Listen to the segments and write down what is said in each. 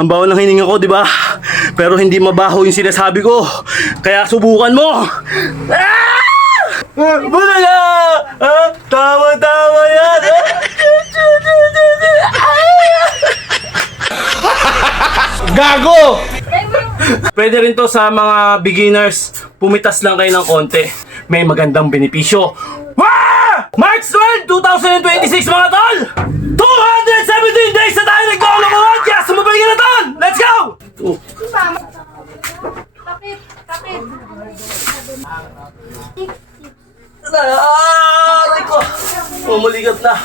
Ang baho ng hininga ko, di ba? Pero hindi mabaho yung sinasabi ko. Kaya subukan mo. Bulaga! Tama-tama yan! Gago! Pwede rin to sa mga beginners. Pumitas lang kayo ng konti. May magandang benepisyo. March 12, 2026 mga tol! 217 days na tayo nagkakulungan! Kaya sumabay ka na tol! Let's go! Takip. Aray ko! Mumuligat na.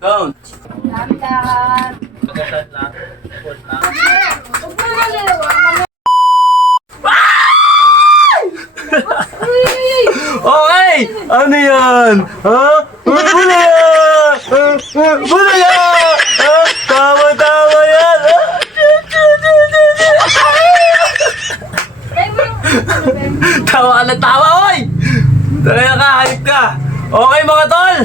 Down. Dahan-dahan. Huwag mo naliwa. Okay! Ano yan? Ha? Bulaga! Bulaga! Tama-tama yan! Tawa ka na tawa, oy! Talaga ka, hayop ka! Okay mga tol!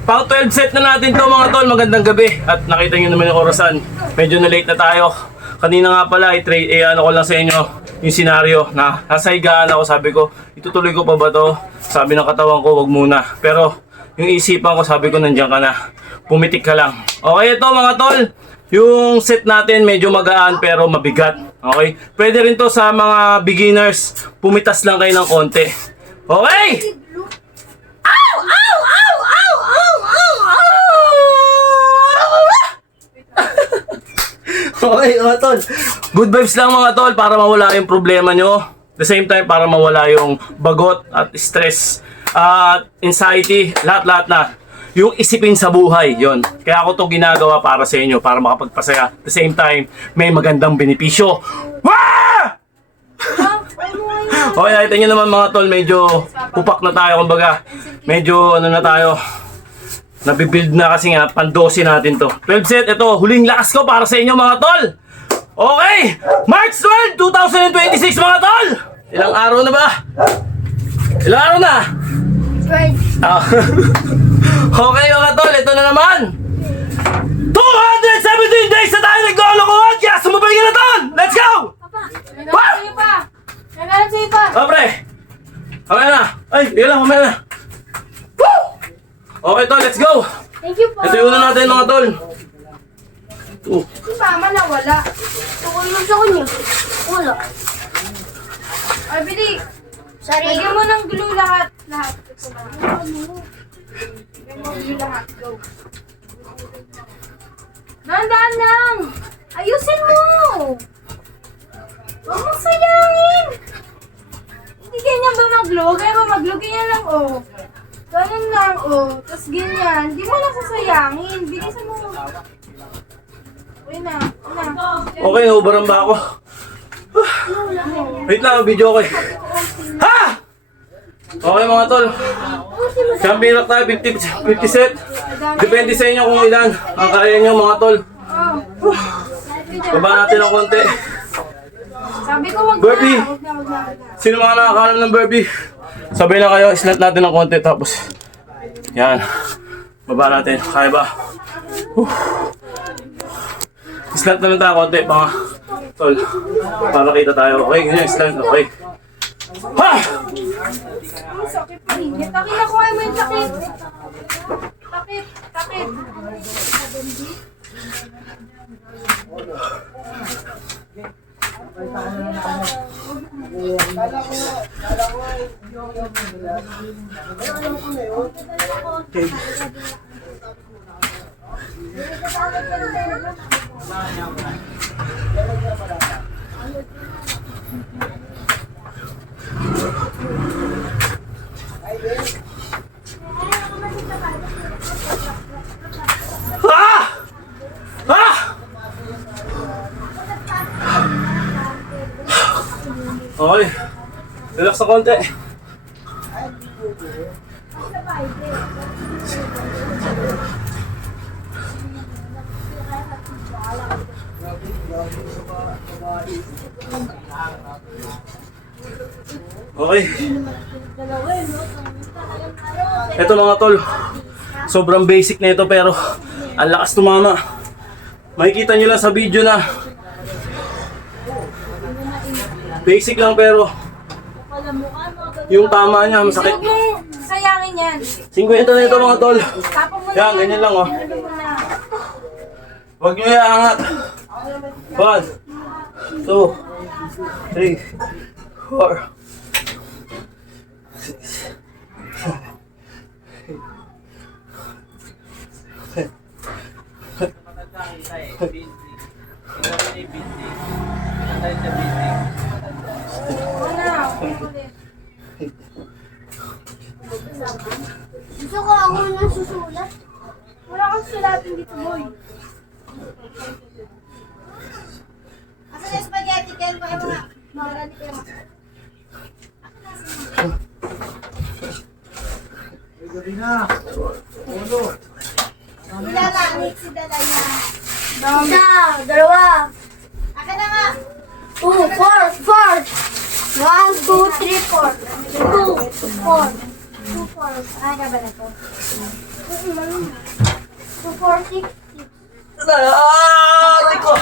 Pang 12 set na natin to mga tol, magandang gabi. At nakita nyo naman yung orasan, medyo na late na tayo. Kanina nga pala, ano ko lang sa inyo yung senaryo na nasa higaan ako. Sabi ko, itutuloy ko pa ba to? Sabi ng katawan ko, wag muna. Pero yung isipan ko, sabi ko, nandiyan ka na. Pumitik ka lang. Okay, ito mga tol, yung set natin medyo magaan pero mabigat. Okay? Pwede rin to sa mga beginners. Pumitas lang kayo ng konti. Okay? Okay, mga tol. Good vibes lang mga tol para mawala yung problema nyo. The same time para mawala yung bagot at stress at anxiety, lahat-lahat na. Yung isipin sa buhay, yon. Kaya ako to ginagawa para sa inyo, para makapagpasaya. The same time, may magandang benepisyo. Wah! Okay, nakita nyo naman mga tol, medyo pupak na tayo, kumbaga. Medyo ano na tayo, nabibuild na kasi nga, pan-12 natin to. 12 set, ito, huling lakas ko para sa inyo mga tol. Okay, March 12, 2026 mga tol. Ilang araw na ba? Ilang araw na? Okay mga tol, ito na naman. 217 days na tayo nagkakulungan. Kaya sumabay ka na tol. Let's go! Nagalan sa'yo pa. Pre, okay na. Ay, yun lang, mamaya na. Woo! Okay tol, let's go. Thank you po. Ito yung una natin mga tol. Si mama nawala. Tukulong sa kanya. Wala. Ay, Bili. Sorry. Lagyan mo ng glue lahat. Lahat. Lagyan mo glue lahat. Go. Dahan-dahan lang. Ayusin mo. Huwag mong sayangin. Hindi ganyan ba mag-glue? Kaya ba mag-glue? Ganyan lang, oh. Ganun lang, oh. Tapos ganyan. Hindi mo lang sasayangin. Bilisan mo. Uy na. Okay, naubaran ba ako? Wait lang, video ko eh. Ha! Okay mga tol. Champion na tayo, 50 set. Depende sa inyo kung ilan ang kaya nyo mga tol. Baba natin ng konti. Sabi ko wag Burpee. na. Wag na. Sino mga nakakalam ng burpee? Sabay na kayo, islant natin ng konti tapos yan. Baba natin. Kaya ba? Islant na lang tayo konti mga tol. Para kita tayo. Okay, ganyan, islant. Okay. Ha! Ang sakit pa rin. Takip na kuha mo yung takip. Takip. Ah! Ah! Okay. Relax na konti. Okay. Ito mga tol, sobrang basic na ito pero ang lakas tumama. Makikita nyo lang sa video na basic lang pero yung tama niya masakit. Huwag mong sayangin yan. 50 na ito mga tol. Tapos mo Yan, ganyan lang oh. Ano mo na. Huwag nyo iaangat. 1, 2, 3, 4, Gusto ko ako nang susulat. Wala kang sulatin dito, boy. Asan yung spaghetti kayo pa yung mga makarani kayo mga. Ilan na, si Dalaya. Isa, dalawa. Akin na nga. 2, 4, 1, 2, 3, 4. 2, 4. 2, 4. Ay, ka ba na to? 2, 4, 6. aray ko.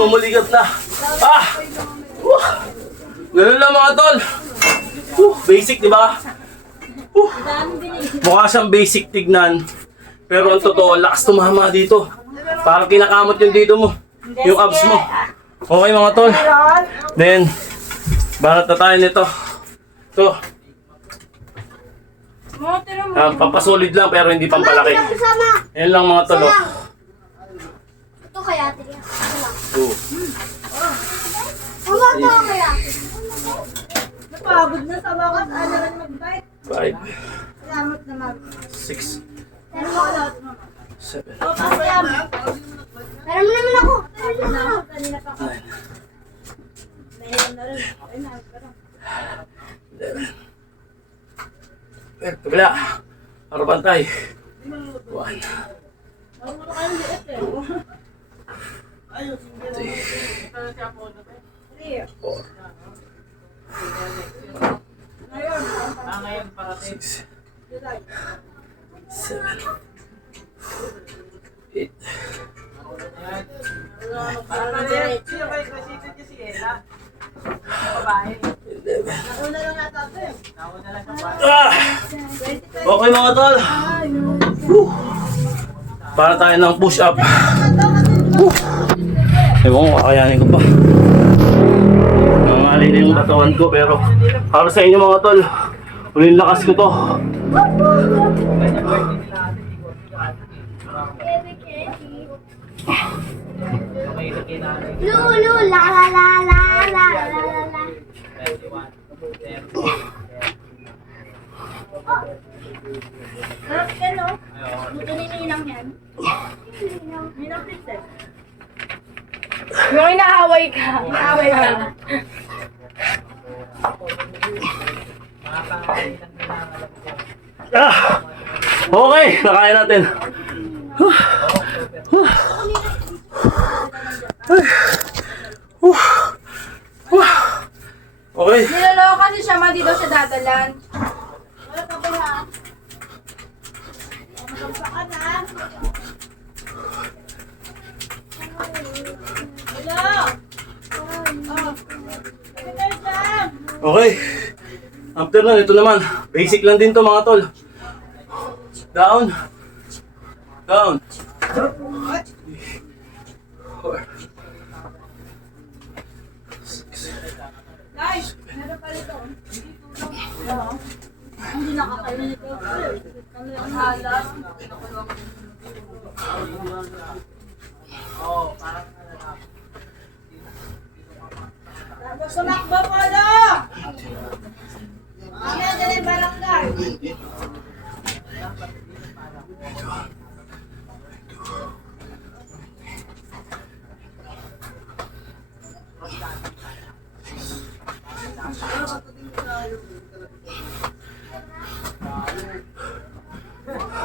Umuligat na. Ganun lang mga tol. Basic, di ba? Mukha siyang basic tignan. Pero ang totoo, lakas tumama dito. Parang kinakamot yung dito mo. Yung abs mo. Okay mga tol. Then, barat na tayo nito. Ito. Papasolid lang pero hindi pampalaki. Yan lang mga tol. Ito kaya, tignan. Oh. Ano ito kaya? Napagod na sa bakas. Ano na mag-bite? 5, Salamat naman. 6, Pero mo lahat mo. 7, Pero mo naman ako. Pero mo ako. Kanina pa ako. 11. Kabila. Para pantay. 1, 2, 3, 4, 6, 7, 8, 11. Okay mga tol. Para tayo ng push up. Ewan ko, kakayanin ko pa. Nangali na yung katawan ko pero para sa inyo mga tol, uling lakas ko to. Lulu, la la la la la la la. Sarap ka, no? Buto ni Ninang yan. Ninang princess. Yung inaaway ka. Inaaway ka. Okay, nakain natin. Okay. Niloloko kasi siya, ma. Dito siya dadalan. Wala ka ba ha? Magamsa ka na. Hello! Okay. After nun, ito naman. Basic lang din to mga tol. Down. Down. 4. Guys, meron pa rin ito. Hindi nakakain ito. Ano yung halas? Sumakbo pa na! Kami ang galing barangay.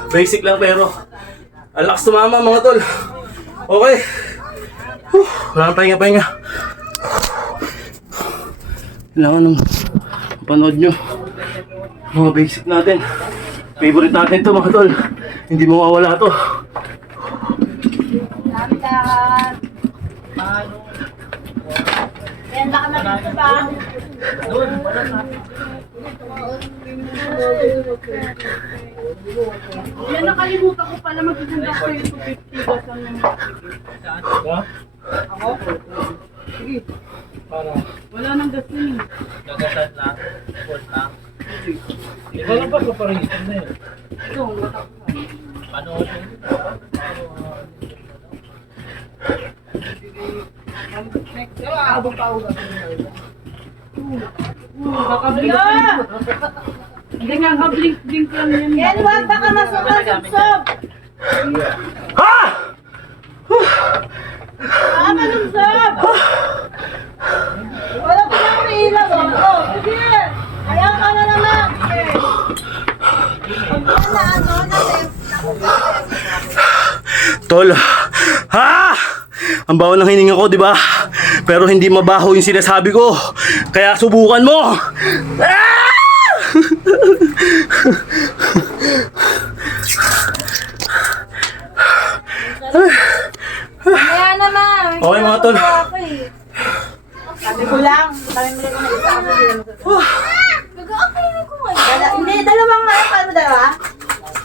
Basic lang pero ang lakas tumama mga tol. Okay. Wala nang pahinga-pahinga. Kailangan nung panood nyo. Mga basic natin. Favorite natin to mga tol. Hindi mawawala to. Dapat. Yan, baka dito ba? Yan, nakalimutan ko pala magsisundak ko yung 250 gas lang yung Ha? ako. Sige, Para. wala nang gas na yun. Gagasan lang. Full lang. Ikaw lang ba kaparisan na yun? Ito, wala ko. Ano? Abang pa ako. Nakablink. Hindi nga, nakablink-blink lang yan. Yan, wag baka masubsob. Ha! Baka malumsob. Wala ka lang may ilaw. Oh, sige. Ayaw ka na naman. Pag na ano, na left. Tol, ha! Ang baho ng hininga ko, di ba? Pero hindi mabaho yung sinasabi ko. Kaya subukan mo! Ah! Kaya naman. Okay, mga tol. Sabi ko lang. Sabi mo lang kung may isa ako. Nag-okay na ko ngayon. Hindi, dalawang nga. Paano mo dalawa?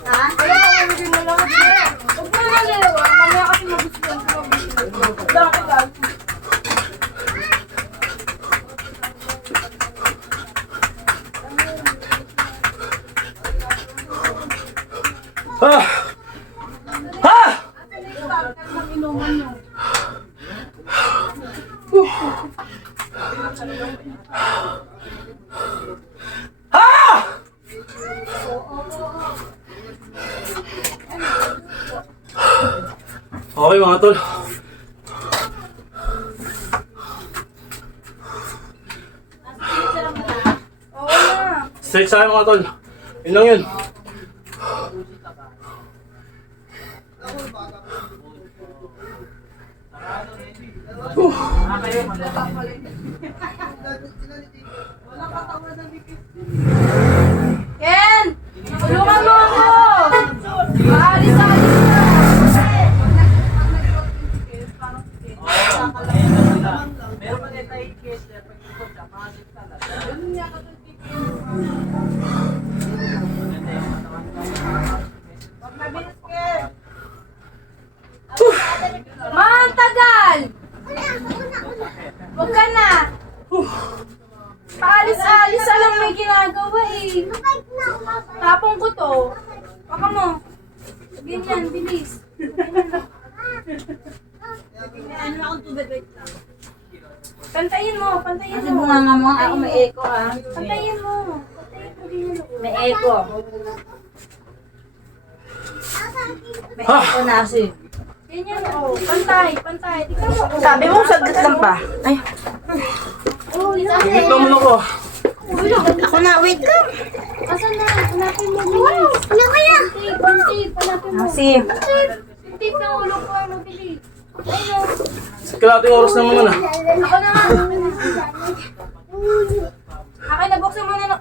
Ha? Wala ka naman din mo lang. Huwag mo na dalawa. Mamaya kasi magustuhan ko. Bakit ba? Ha! Ha! Ha! Okay mga tol. Oo na. Stretch tayo mga tol. Yun lang yun. Ken! Tulungan mo ako! Maalis-alis na! Man, tagal! Huwag ka na! Paalis-alis lang may ginagawa eh. Tapong ko to. Baka mo. Ganyan, bilis. Ano akong tubig, wait lang. Pantayin mo, pantayin Kasi mo. bunga nga mo, ako may echo ha. Pantayin mo. Pantayin mo ganyan. May echo. May echo na kasi. Ganyan, oh. Pantay, pantay. Tingnan mo. Sabi mo, saglit lang pa. Ay, Oh, yan. Tigit lang muna ko. ako na, wait lang. Asan na? Hanapin mo. Bilis. Ano kaya? Tape, hanapin mo. Kasi, Yung tape na ulo ko, ano, bilis. Ayun, oh. Kalating oras naman na. Ako na nga. Akin na, buksan mo na.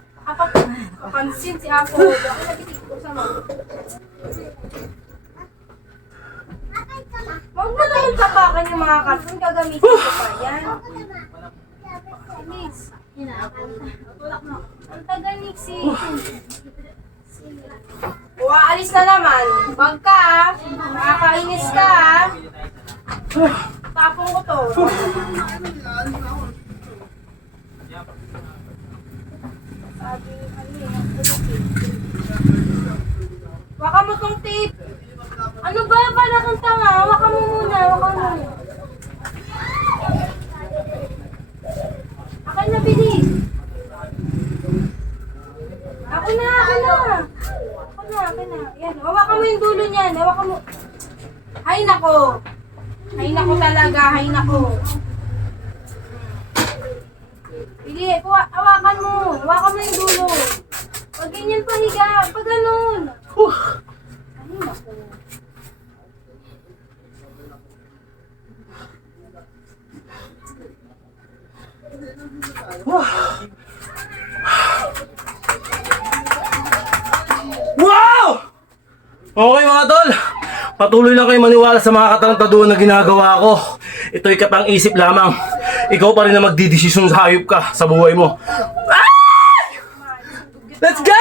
Kapansin si Apo. Akin na, bilis. Buksan mo. Huwag mo naman tapakan yung mga karton. Gagamitin ko pa yan. Bilis. Ang tagal, Nixie. Aalis na naman. Wag ka, ah. Nakakainis ka, ah. Tapong ko to. Sabi, waka mo tong tape. Ano ba? Para kang tanga. Waka mo muna. Waka mo. Akin na, bilis. Ako na, ako na. Ako na, ako na. Yan, hawakan mo yung dulo niyan. Hawakan mo. Ay, nako. Ay, nako talaga. Ay, nako. Bili, hawakan mo. Hawakan mo yung dulo. Pag ganyan pahiga. Pag ganun. Ay, nako. Okay mga tol, patuloy lang kayo maniwala sa mga katarantaduhan na ginagawa ko. Ito'y katang-isip lamang. Ikaw pa rin na magdidesisyon sa hayop ka sa buhay mo. Ay! Let's go!